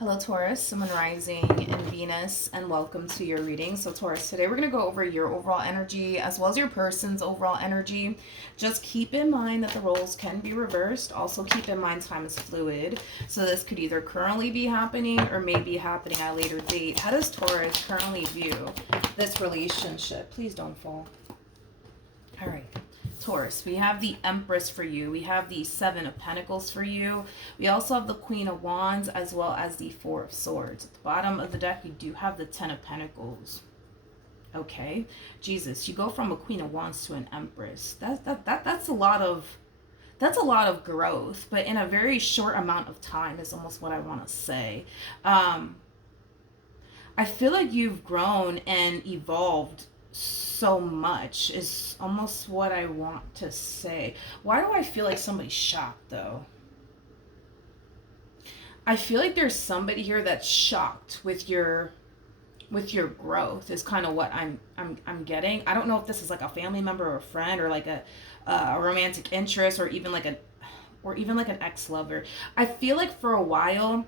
Hello, Taurus, Sun, Rising, and Venus, and welcome to your reading. So, Taurus, today we're going to go over your overall energy as well as your person's overall energy. Just keep in mind that the roles can be reversed. Also, keep in mind time is fluid. So, this could either currently be happening or may be happening at a later date. How does Taurus currently view this relationship? Please don't fall. All right. Taurus, we have the Empress for you. We have the Seven of Pentacles for you. We also have the Queen of Wands as well as the Four of Swords. At the bottom of the deck, we do have the Ten of Pentacles. Okay. Jesus, you go from a Queen of Wands to an Empress. That's a lot of growth, but in a very short amount of time is almost what I want to say. I feel like you've grown and evolved so much is almost what I want to say. Why do I feel like somebody's shocked though? I feel like there's somebody here that's shocked with your growth is kind of what I'm getting. I don't know if this is like a family member or a friend or like a romantic interest or even like an ex-lover. I feel like for a while,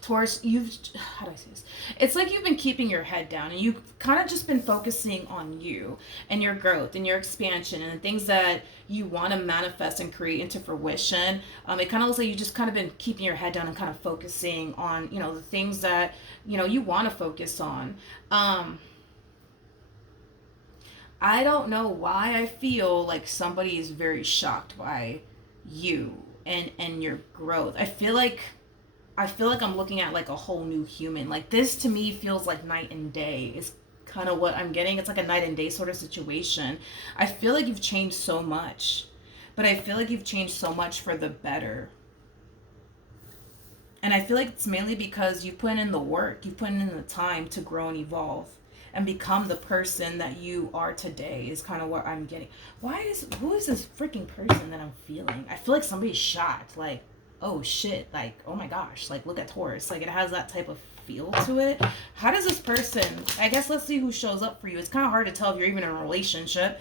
Taurus, how do I say this? It's like you've been keeping your head down and you've kind of just been focusing on you and your growth and your expansion and the things that you want to manifest and create into fruition. It kind of looks like you just kind of been keeping your head down and kind of focusing on, the things that, you want to focus on. I don't know why I feel like somebody is very shocked by you and your growth. I feel like I'm looking at like a whole new human. Like this to me feels like night and day is kind of what I'm getting. It's like a night and day sort of situation. I feel like you've changed so much, but I feel like you've changed so much for the better. And I feel like it's mainly because you put in the work, you put in the time to grow and evolve and become the person that you are today is kind of what I'm getting. Who is this freaking person that I'm feeling? I feel like somebody's shocked. Like, oh shit, like, oh my gosh, like, look at Taurus. Like, it has that type of feel to it. How does this person, I guess let's see who shows up for you. It's kind of hard to tell if you're even in a relationship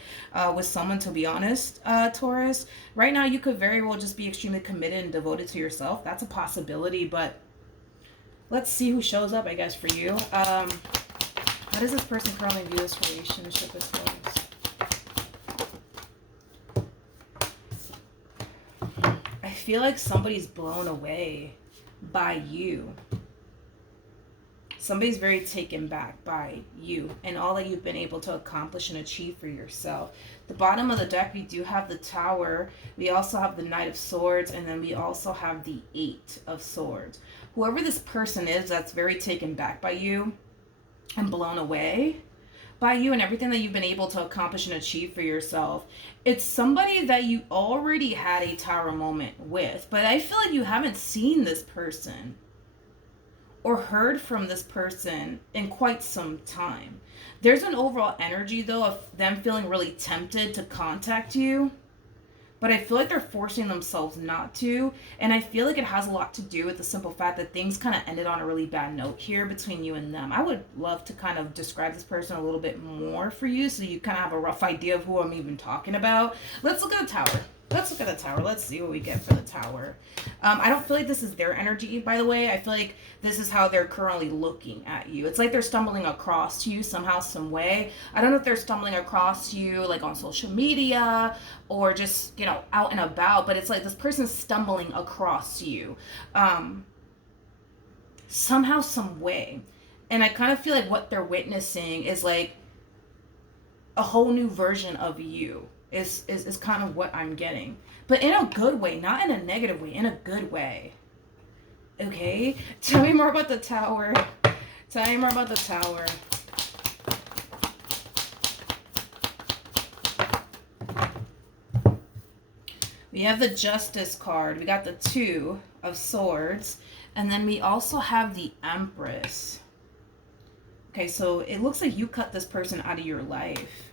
with someone, to be honest, Taurus. Right now, you could very well just be extremely committed and devoted to yourself. That's a possibility, but let's see who shows up, I guess, for you. How does this person currently view this relationship with Taurus? I feel like somebody's blown away by you. Somebody's very taken back by you and all that you've been able to accomplish and achieve for yourself. The bottom of the deck, we do have the Tower. We also have the Knight of Swords, and then we also have the Eight of Swords. Whoever this person is that's very taken back by you and blown away by you and everything that you've been able to accomplish and achieve for yourself. It's somebody that you already had a Tower moment with, but I feel like you haven't seen this person or heard from this person in quite some time. There's an overall energy though of them feeling really tempted to contact you, but I feel like they're forcing themselves not to. And I feel like it has a lot to do with the simple fact that things kind of ended on a really bad note here between you and them. I would love to kind of describe this person a little bit more for you so you kind of have a rough idea of who I'm even talking about. Let's look at the Tower. Let's see what we get for the Tower. I don't feel like this is their energy, by the way. I feel like this is how they're currently looking at you. It's like they're stumbling across you somehow, some way. I don't know if they're stumbling across you like on social media or just, out and about, but it's like this person's stumbling across you somehow, some way. And I kind of feel like what they're witnessing is like a whole new version of you. Is kind of what I'm getting. But in a good way, not in a negative way, in a good way. Okay? Tell me more about the Tower. We have the Justice card. We got the Two of Swords. And then we also have the Empress. Okay, so it looks like you cut this person out of your life.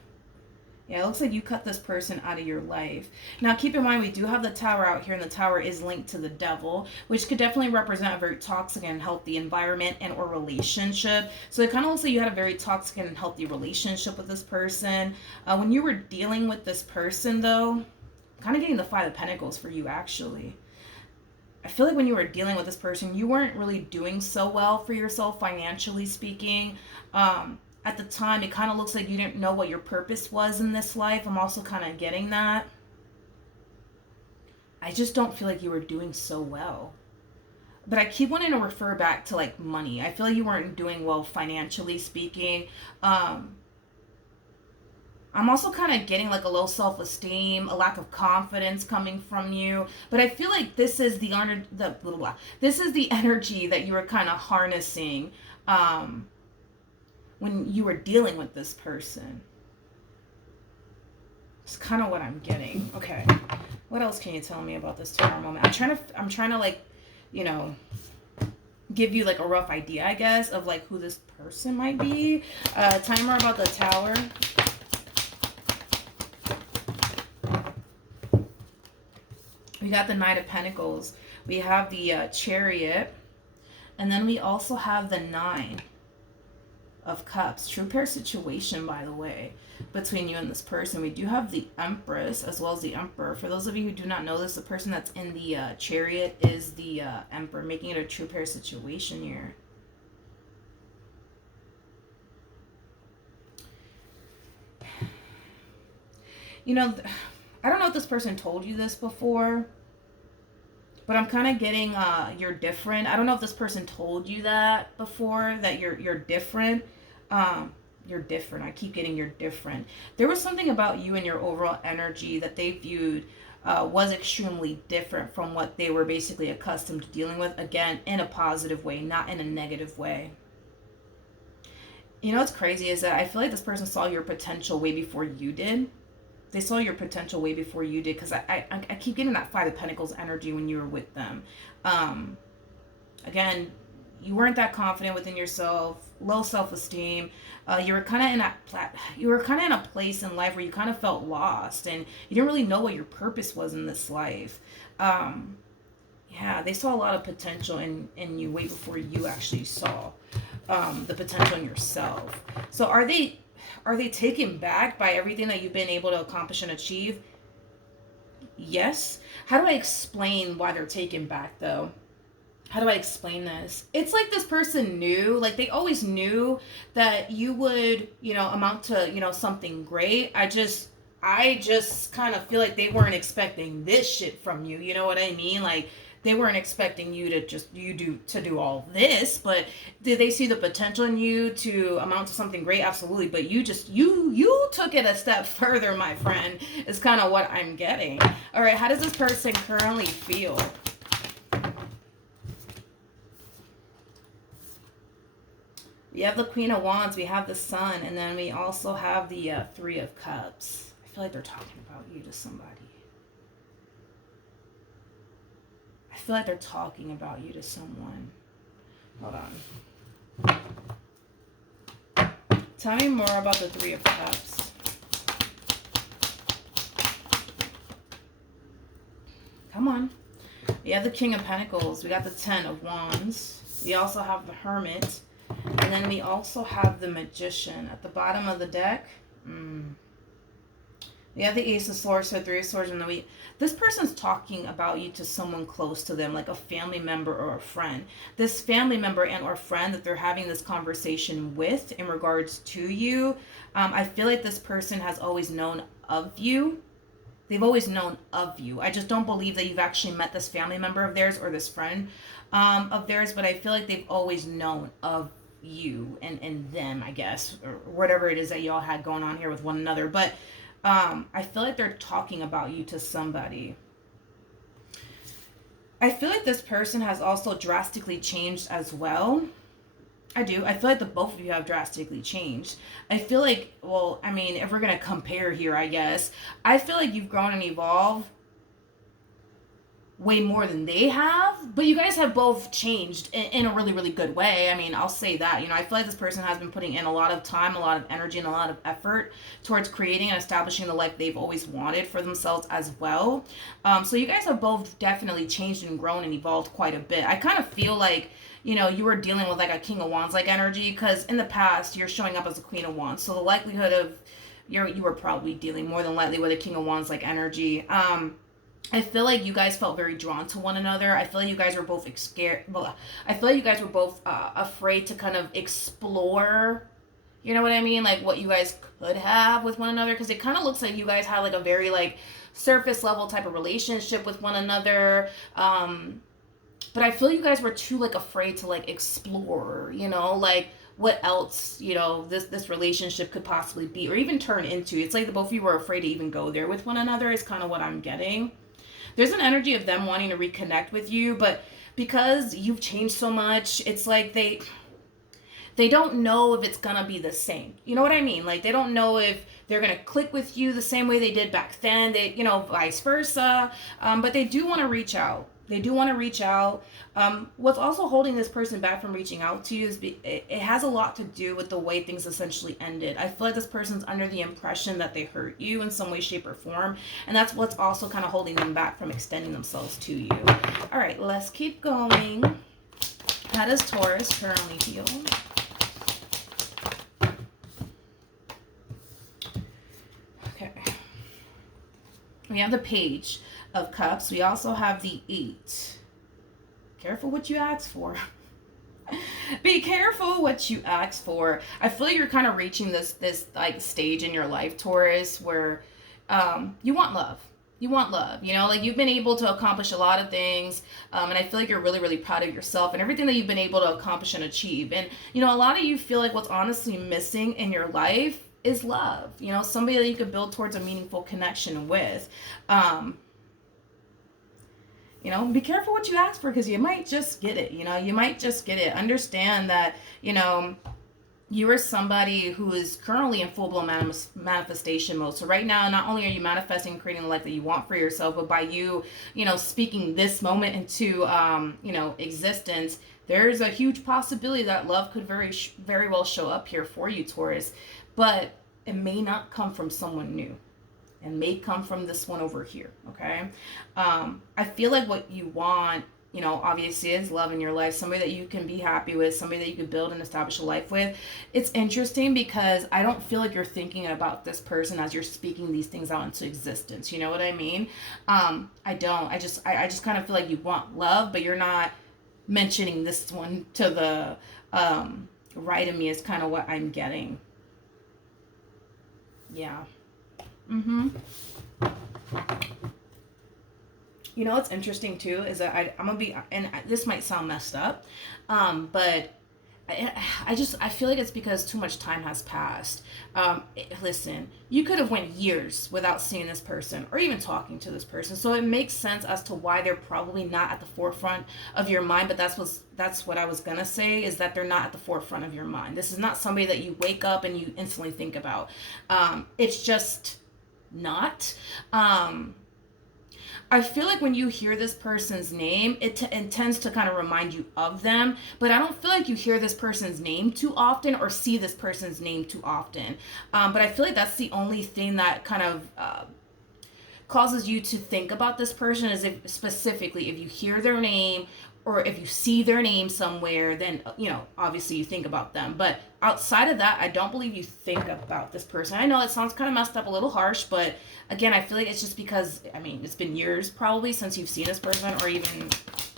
Yeah, it looks like you cut this person out of your life. Now, keep in mind, we do have the Tower out here, and the Tower is linked to the Devil, which could definitely represent a very toxic and unhealthy environment and or relationship. So it kind of looks like you had a very toxic and unhealthy relationship with this person. When you were dealing with this person, though, kind of getting the Five of Pentacles for you, actually. I feel like when you were dealing with this person, you weren't really doing so well for yourself financially speaking. At the time, it kind of looks like you didn't know what your purpose was in this life. I'm also kind of getting that. I just don't feel like you were doing so well. But I keep wanting to refer back to like money. I feel like you weren't doing well financially speaking. Um, I'm also kind of getting like a low self esteem, a lack of confidence coming from you. But I feel like this is the blah, blah, blah. This is the energy that you were kind of harnessing um, when you were dealing with this person. It's kind of what I'm getting. Okay, what else can you tell me about this Tower moment? I'm trying to like, you know, give you like a rough idea, I guess, of like who this person might be. Tell me more about the Tower. We got the Knight of Pentacles. We have the Chariot. And then we also have the Nine of Cups. True pair situation, by the way, between you and this person. We do have the Empress as well as the Emperor. For those of you who do not know this, the person that's in the Chariot is the Emperor, making it a true pair situation here. You know, I don't know if this person told you this before, but I'm kind of getting you're different. I don't know if this person told you that before, that you're different. You're different. I keep getting you're different. There was something about you and your overall energy that they viewed was extremely different from what they were basically accustomed to dealing with. Again, in a positive way, not in a negative way. You know what's crazy is that I feel like this person saw your potential way before you did. They saw your potential way before you did, because I keep getting that Five of Pentacles energy when you were with them. Again, you weren't that confident within yourself, low self-esteem. You were kind of in a place in life where you kind of felt lost, and you didn't really know what your purpose was in this life. Yeah, they saw a lot of potential in you way before you actually saw the potential in yourself. So are they taken back by everything that you've been able to accomplish and achieve? Yes. How do I explain why they're taken back, though? How do I explain this? It's like this person knew, like they always knew that you would, amount to, something great. I just kind of feel like they weren't expecting this shit from you. You know what I mean? Like, they weren't expecting you to do all this, but did they see the potential in you to amount to something great? Absolutely. But you took it a step further, my friend, is kind of what I'm getting. All right, how does this person currently feel? We have the Queen of Wands, we have the Sun, and then we also have the Three of Cups. I feel like they're talking about you to somebody. I feel like they're talking about you to someone. Hold on. Tell me more about the Three of Cups. Come on. We have the King of Pentacles. We got the Ten of Wands. We also have the Hermit. And then we also have the Magician at the bottom of the deck. We have the Ace of Swords, so Three of Swords in the week. This person's talking about you to someone close to them, like a family member or a friend. This family member and or friend that they're having this conversation with in regards to you, I feel like this person has always known of you. They've always known of you. I just don't believe that you've actually met this family member of theirs or this friend of theirs, but I feel like they've always known of you and them, I guess, or whatever it is that y'all had going on here with one another. But I feel like they're talking about you to somebody. I feel like this person has also drastically changed as well. I do. I feel like the both of you have drastically changed. I feel like, well, I mean, if we're going to compare here, I guess, I feel like you've grown and evolved way more than they have, but you guys have both changed in a really, really good way. I mean, I'll say that, I feel like this person has been putting in a lot of time, a lot of energy, and a lot of effort towards creating and establishing the life they've always wanted for themselves as well. So you guys have both definitely changed and grown and evolved quite a bit. I kind of feel like, you were dealing with like a King of Wands like energy, because in the past you're showing up as a Queen of Wands. So the likelihood of you were probably dealing more than likely with a King of Wands like energy. I feel like you guys felt very drawn to one another. I feel like you guys were both scared. Well, I feel like you guys were both afraid to kind of explore. You know what I mean? Like what you guys could have with one another, because it kind of looks like you guys had like a very like surface level type of relationship with one another. But I feel you guys were too like afraid to like explore. You know, like what else, you know, this relationship could possibly be or even turn into. It's like the both of you were afraid to even go there with one another is kind of what I'm getting. There's an energy of them wanting to reconnect with you, but because you've changed so much, it's like they don't know if it's gonna be the same. You know what I mean? Like they don't know if they're gonna click with you the same way they did back then. They, you know, vice versa. But they do want to reach out. They do want to reach out. What's also holding this person back from reaching out to you is it has a lot to do with the way things essentially ended. I feel like this person's under the impression that they hurt you in some way, shape, or form, and that's what's also kind of holding them back from extending themselves to you. All right, let's keep going. How does Taurus currently feel? Okay. We have the Page of Cups. We also have the 8. Careful what you ask for. Be careful what you ask for. I feel like you're kind of reaching this like stage in your life, Taurus, where you want love. You want love, you know, like you've been able to accomplish a lot of things, and I feel like you're really, really proud of yourself and everything that you've been able to accomplish and achieve. And you know, a lot of you feel like what's honestly missing in your life is love. You know, somebody that you could build towards a meaningful connection with. You know, be careful what you ask for, because you might just get it. You know, you might just get it. Understand that, you know, you are somebody who is currently in full-blown manifestation mode. So right now, not only are you manifesting and creating the life that you want for yourself, but by you, you know, speaking this moment into, you know, existence, there's a huge possibility that love could very well show up here for you, Taurus. But it may not come from someone new. And may come from this one over here, okay? I feel like what you want, you know, obviously is love in your life, somebody that you can be happy with, somebody that you can build and establish a life with. It's interesting because I don't feel like you're thinking about this person as you're speaking these things out into existence. You know what I mean? I don't. I just kind of feel like you want love, but you're not mentioning this one to the right of me is kind of what I'm getting. Yeah. Mm-hmm. You know what's interesting too is that I'm gonna be, and this might sound messed up, but I feel like it's because too much time has passed. Listen, you could have went years without seeing this person or even talking to this person, so it makes sense as to why they're probably not at the forefront of your mind. But that's what I was gonna say, is that they're not at the forefront of your mind. This is not somebody that you wake up and you instantly think about. It's just not. I feel like when you hear this person's name, it tends to kind of remind you of them, but I don't feel like you hear this person's name too often or see this person's name too often. But I feel like that's the only thing that kind of causes you to think about this person, is if specifically if you hear their name or if you see their name somewhere, then, you know, obviously you think about them. But outside of that, I don't believe you think about this person. I know it sounds kind of messed up, a little harsh, but again, I feel like it's just because, I mean, it's been years probably since you've seen this person or even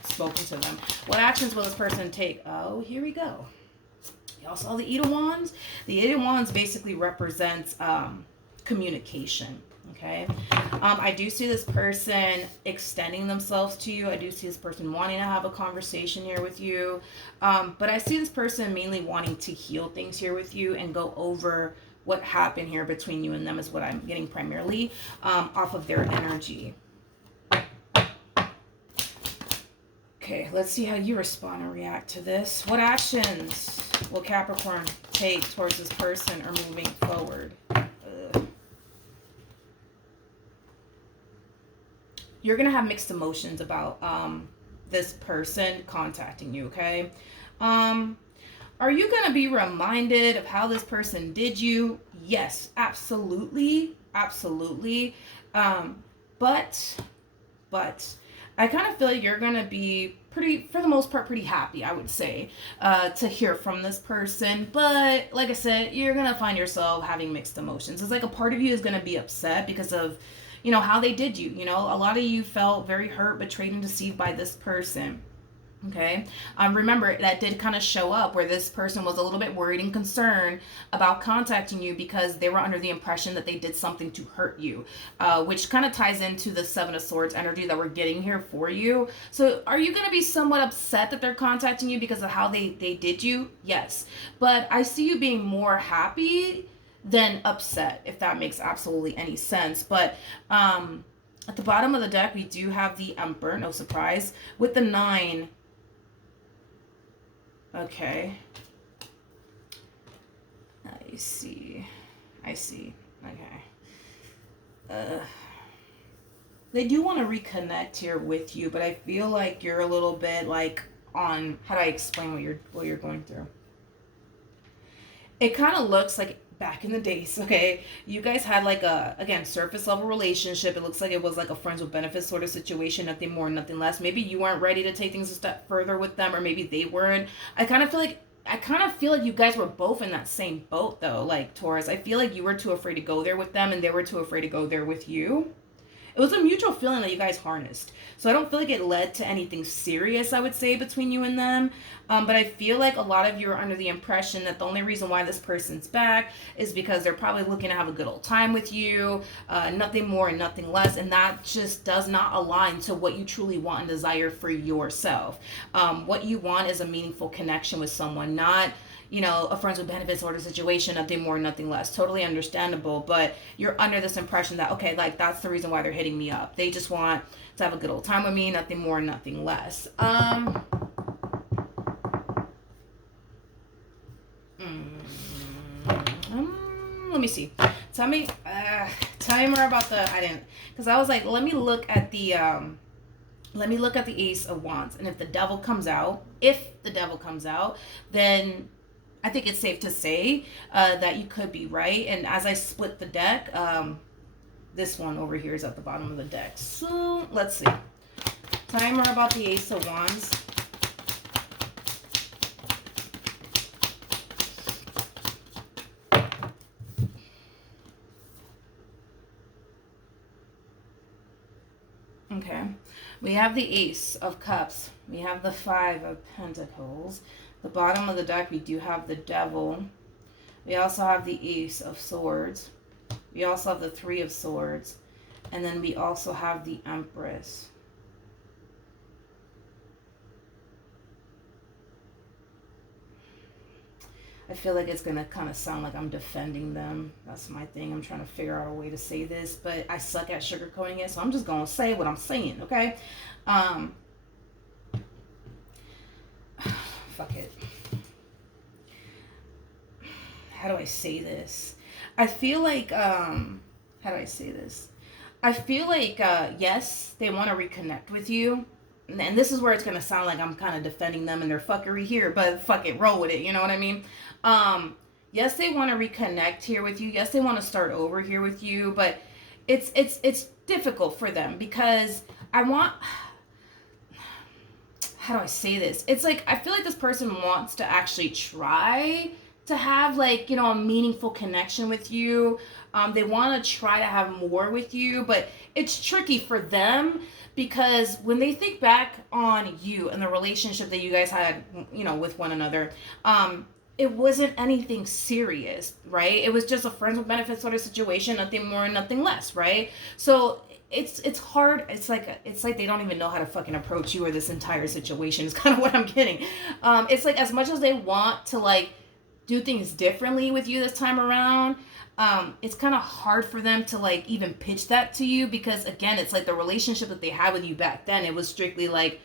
spoken to them. What actions will this person take? Oh, here we go. Y'all saw the Eight of Wands? The Eight of Wands basically represents communication. Okay, I do see this person extending themselves to you. I do see this person wanting to have a conversation here with you. But I see this person mainly wanting to heal things here with you and go over what happened here between you and them, is what I'm getting primarily off of their energy. Okay, let's see how you respond and react to this. What actions will Capricorn take towards this person or moving forward? You're going to have mixed emotions about this person contacting you, okay? Are you going to be reminded of how this person did you? Yes, absolutely. Absolutely. But I kind of feel like you're going to be pretty, for the most part, pretty happy, I would say, to hear from this person. But like I said, you're going to find yourself having mixed emotions. It's like a part of you is going to be upset because of, you know, how they did you. You know, a lot of you felt very hurt, betrayed, and deceived by this person. Okay. Remember, that did kind of show up where this person was a little bit worried and concerned about contacting you because they were under the impression that they did something to hurt you, which kind of ties into the Seven of Swords energy that we're getting here for you. So are you going to be somewhat upset that they're contacting you because of how they did you? Yes. But I see you being more happy than upset, if that makes absolutely any sense. But, at the bottom of the deck, we do have the Emperor, no surprise, with the 9. Okay. I see. Okay. They do want to reconnect here with you, but I feel like you're a little bit like on, how do I explain what you're going through? It kind of looks like back in the days, okay, you guys had like a, again, surface level relationship. It looks like it was like a friends with benefits sort of situation, nothing more, nothing less. Maybe you weren't ready to take things a step further with them, or maybe they weren't. I kind of feel like you guys were both in that same boat though, like Taurus. I feel like you were too afraid to go there with them and they were too afraid to go there with you. It was a mutual feeling that you guys harnessed. So I don't feel like it led to anything serious, I would say, between you and them. But I feel like a lot of you are under the impression that the only reason why this person's back is because they're probably looking to have a good old time with you, nothing more and nothing less. And that just does not align to what you truly want and desire for yourself. What you want is a meaningful connection with someone, not, you know, a friends with benefits sort of situation, nothing more, nothing less. Totally understandable, but you're under this impression that, okay, like that's the reason why they're hitting me up. They just want to have a good old time with me, nothing more, nothing less. Let me see. Tell me more about the, because I was like, let me look at the Ace of Wands, and if the Devil comes out, then I think it's safe to say that you could be right. And as I split the deck, this one over here is at the bottom of the deck. So let's see. Tell me more about the Ace of Wands. Okay. We have the Ace of Cups. We have the 5 of Pentacles. The bottom of the deck, we do have the Devil. We also have the Ace of Swords. We also have the 3 of Swords. And then we also have the Empress. I feel like it's going to kind of sound like I'm defending them. That's my thing. I'm trying to figure out a way to say this, but I suck at sugarcoating it, so I'm just going to say what I'm saying, okay? Fuck it. How do I say this? I feel like, how do I say this? I feel like, yes, they want to reconnect with you. And this is where it's going to sound like I'm kind of defending them and their fuckery here, but fuck it, roll with it, you know what I mean? Yes, they want to reconnect here with you. Yes, they want to start over here with you, but it's difficult for them because I want, how do I say this? It's like, I feel like this person wants to actually try to have, like, you know, a meaningful connection with you. They want to try to have more with you, but it's tricky for them because when they think back on you and the relationship that you guys had, you know, with one another, it wasn't anything serious, right? It was just a friends with benefits sort of situation, nothing more and nothing less, right? So it's hard. It's like they don't even know how to fucking approach you or this entire situation is kind of what I'm getting. It's like, as much as they want to, like, do things differently with you this time around, it's kind of hard for them to, like, even pitch that to you because, again, it's like the relationship that they had with you back then, it was strictly like,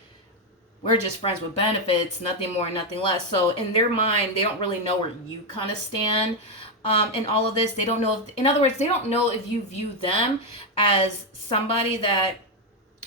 we're just friends with benefits, nothing more, nothing less. So in their mind, they don't really know where you kind of stand in all of this. They don't know if, in other words, they don't know if you view them as somebody that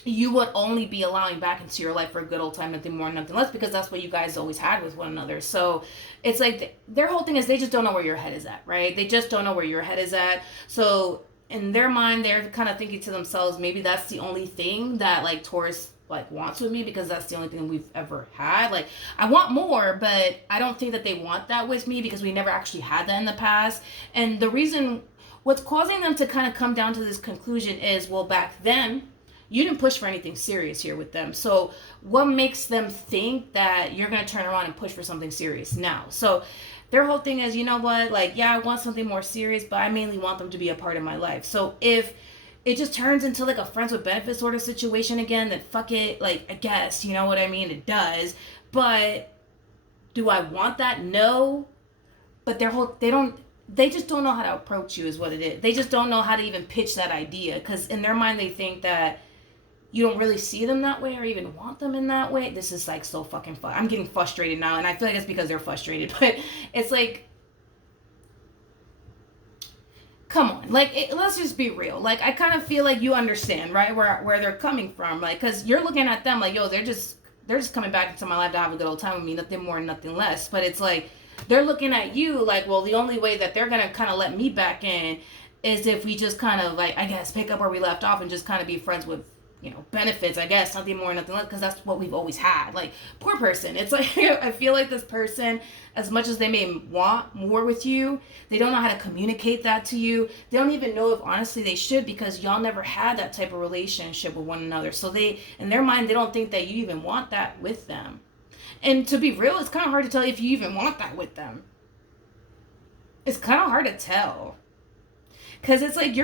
you would only be allowing back into your life for a good old time, nothing more, nothing less, because that's what you guys always had with one another. So it's like their whole thing is they just don't know where your head is at, right? They just don't know where your head is at. So in their mind, they're kind of thinking to themselves, maybe that's the only thing that, like, Taurus, like, wants with me because that's the only thing we've ever had. Like, I want more, but I don't think that they want that with me because we never actually had that in the past. And the reason what's causing them to kind of come down to this conclusion is, well, back then you didn't push for anything serious here with them. So what makes them think that you're going to turn around and push for something serious now? So their whole thing is, you know what, like, yeah, I want something more serious, but I mainly want them to be a part of my life. So if it just turns into like a friends with benefits sort of situation again, then fuck it. Like, I guess, you know what I mean? It does. But do I want that? No. But they just don't know how to approach you is what it is. They just don't know how to even pitch that idea, because in their mind they think that you don't really see them that way or even want them in that way. This is like so fucking fun. I'm getting frustrated now, and I feel like it's because they're frustrated. But it's like, come on, like, let's just be real. Like, I kind of feel like you understand, right, where they're coming from, like, because you're looking at them like, yo, they're just coming back into my life to have a good old time with me, nothing more, nothing less. But it's like they're looking at you like, well, the only way that they're gonna kind of let me back in is if we just kind of, like, I guess, pick up where we left off and just kind of be friends with, you know, benefits, I guess, nothing more, nothing less, because that's what we've always had. Like, poor person. It's like, I feel like this person, as much as they may want more with you, they don't know how to communicate that to you. They don't even know if honestly they should, because y'all never had that type of relationship with one another. So they, in their mind, they don't think that you even want that with them. And to be real, it's kind of hard to tell if you even want that with them. It's kind of hard to tell. Because it's like,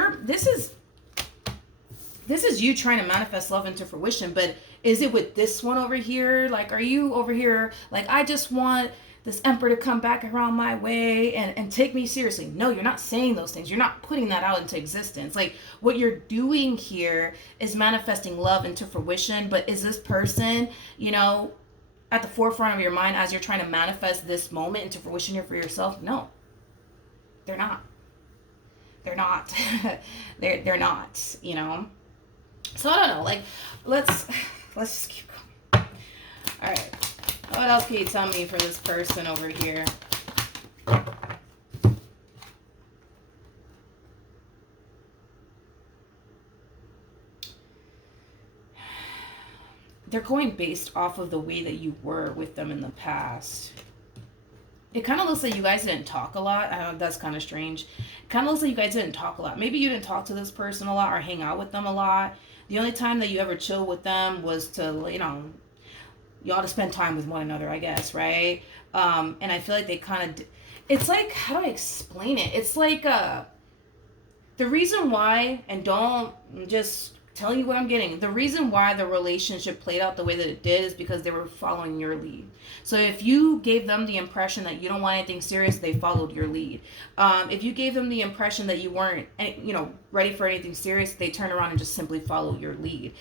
this is you trying to manifest love into fruition, but is it with this one over here? Like, are you over here like, I just want this emperor to come back around my way and take me seriously? No, you're not saying those things. You're not putting that out into existence. Like, what you're doing here is manifesting love into fruition. But is this person, you know, at the forefront of your mind as you're trying to manifest this moment into fruition here for yourself? No, they're not. They're not. they're not, you know? So I don't know, like, let's just keep going. All right, what else can you tell me for this person over here? They're going based off of the way that you were with them in the past. It kind of looks like you guys didn't talk a lot. I know that's kind of strange. It kind of looks like you guys didn't talk a lot. Maybe you didn't talk to this person a lot or hang out with them a lot. The only time that you ever chill with them was to, you know, y'all to spend time with one another, I guess, right? And I feel like they kind of, it's like, how do I explain it? It's like, the reason why, and don't just telling you what I'm getting, the reason why the relationship played out the way that it did is because they were following your lead. So if you gave them the impression that you don't want anything serious, they followed your lead. If you gave them the impression that you weren't, you know, ready for anything serious, they turned around and just simply followed your lead.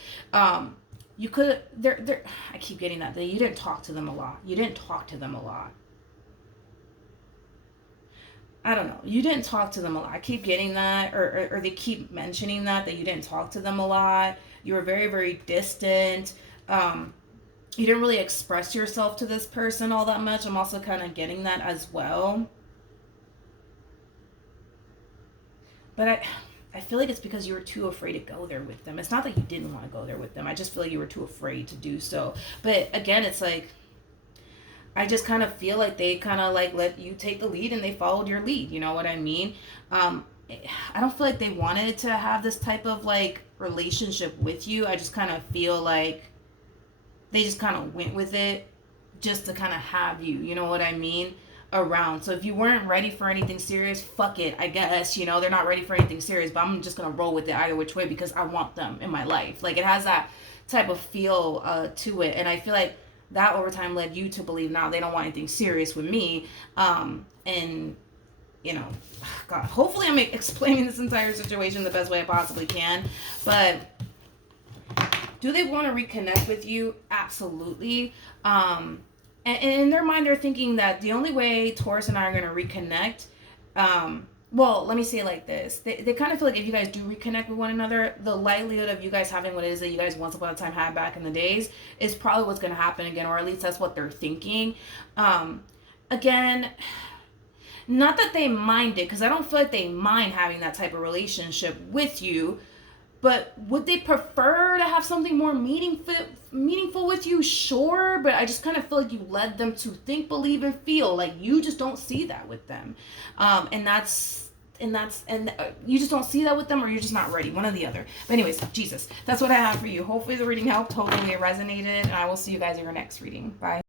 You could, I keep getting that you didn't talk to them a lot. You didn't talk to them a lot. I don't know. You didn't talk to them a lot. I keep getting that, or they keep mentioning that you didn't talk to them a lot. You were very, very distant. You didn't really express yourself to this person all that much. I'm also kind of getting that as well. But I feel like it's because you were too afraid to go there with them. It's not that you didn't want to go there with them. I just feel like you were too afraid to do so. But again, it's like, I just kind of feel like they kind of like let you take the lead and they followed your lead. You know what I mean? I don't feel like they wanted to have this type of like relationship with you. I just kind of feel like they just kind of went with it just to kind of have you, you know what I mean, around. So if you weren't ready for anything serious, fuck it, I guess, you know, they're not ready for anything serious, but I'm just going to roll with it either which way because I want them in my life. Like, it has that type of feel to it. And I feel like that over time led you to believe now they don't want anything serious with me. And, you know, God, hopefully I'm explaining this entire situation the best way I possibly can. But do they want to reconnect with you? Absolutely. And in their mind, they're thinking that the only way Taurus and I are going to reconnect, well, let me say it like this. They kind of feel like if you guys do reconnect with one another, the likelihood of you guys having what it is that you guys once upon a time had back in the days is probably what's going to happen again, or at least that's what they're thinking. Again, not that they mind it, because I don't feel like they mind having that type of relationship with you, but would they prefer to have something more meaningful with you? Sure, but I just kind of feel like you led them to think, believe, and feel like you just don't see that with them. And that's and you just don't see that with them, or you're just not ready, one or the other. But anyways, Jesus, that's what I have for you. Hopefully the reading helped, hopefully it resonated, and I will see you guys in your next reading. Bye.